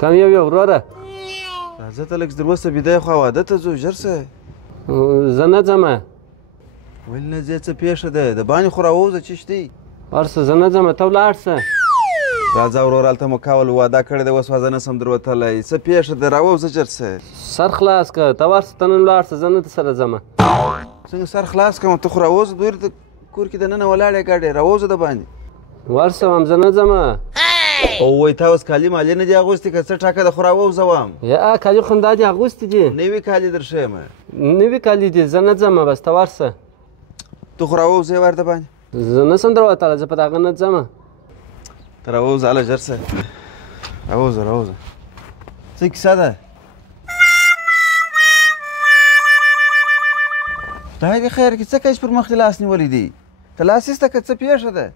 کم یو وروره راځه ته لږ در وسه بیده خو واده ته ځو ژر شه زه نه ځمه ولې نه ځې څه پېښه ده د باندې خو راووځه چې شتی ورسه زه نه ځمه ته ولاړ شه راځه ورور هلته مو کول واده کړې ده اوس وازه نسم در وتلی څه پېښه ده راووځه ژر شه سر خلاص که ته ورسه ته نن ولاړ شه زه نه درسره ځمه څنګه سر خلاص کړم ته خو راووځه دوی د کور کې دننه ولاړې ګاډې راووځه د باندې ورسه وم زه نه ځمه او وایي تا اوس کالي مالي نه دي اغوستې که څه ټاکه ده خو راووځه وم یا کالي خو همدا دي اغوستي دي نوي کالي در ښیم نوي کالي دي زه نه ځمه بس ته ورسه ته خو راووځې ور د باندې زه نسم در وتلی زه په دغه نه ځمه ته راووځه هله ژر شه راووځه راووځه څه کیسه ده خدای دې خیر کړي څه کش پر مخ دې لاس نیولی دی ته لاس ایسته که څه پېښه ده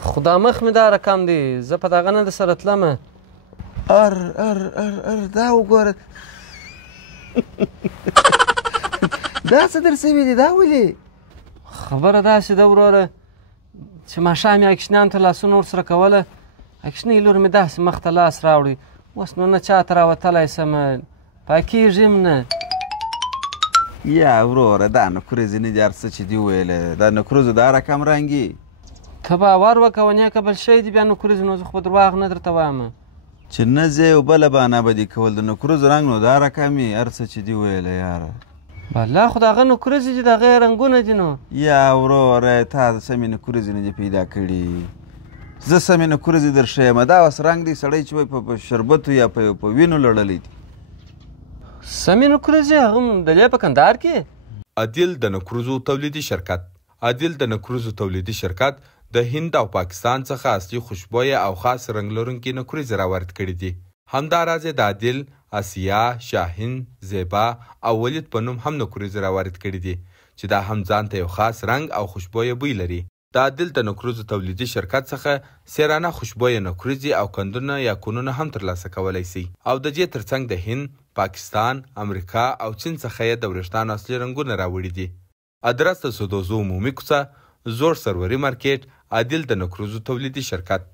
خو دا مخ مې دا رقم دی زه په دغه نه درسره تلمه ار دا وګوره دا څه در سوي دي دا ولې خبره داسې ده وروره چې ماښام یې اکشنیانو ته لاسونه ورسره کوله اکشنۍ لور مې داسې مخ ته لاس راوړي اوس نو نه چاته راوتلی سمه پاکېږم نه یا وروره دا نکریزې نه دي هر څه چې دي وویله دا نکریزو دا رقم رنګي ته باور وکوه نیکه بل شی دی بیا نکریزې نو زه خو به درواغ نه درته وایم چې نه ځې او بله بهانه به دې کول د نکریزو رنګ نو دا رقم یې هر څه چې دي ویله یاره والله خو د هغه نکریزې دي د هغه یې رنګونه دي نو یا وروره تا د سمې نکریزې نه دي پیدا کړي زه سمې نکریزې در ښیم دا اوس رنګ دی سړی چې وایي په شربتو یا په وینو لړلی دي سمې نکریزې هغه هم د دې په کندهار کې عادل د نکریزو تولیدي شرکت عادل د نکریزو تولیدي شرکت د هند او پاکستان څخه اصلي خوشبویه او خاص رنګ لرونکي نکریزې راوارد کړي دي همداراز د عادل آسیا شاهین زیبا او ولید په نوم هم نکریزې راوارد کړي دي چې دا هم ځان ته یو خاص رنګ او خوشبویه بوی لري د عادل د نکریزو تولیدي شرکت څخه سیرانه خوشبویه نکریزې او کندونه یا کونونه هم ترلاسه کولی شي او د دې ترڅنګ د هند پاکستان امریکا او چین څخه یې د وریښتانو اصلي رنګونه راوړي دي ادرس د سودوزو عمومي کوڅه زوړ سروري مارکیټ عادل د نکریزو تولیدي شرکت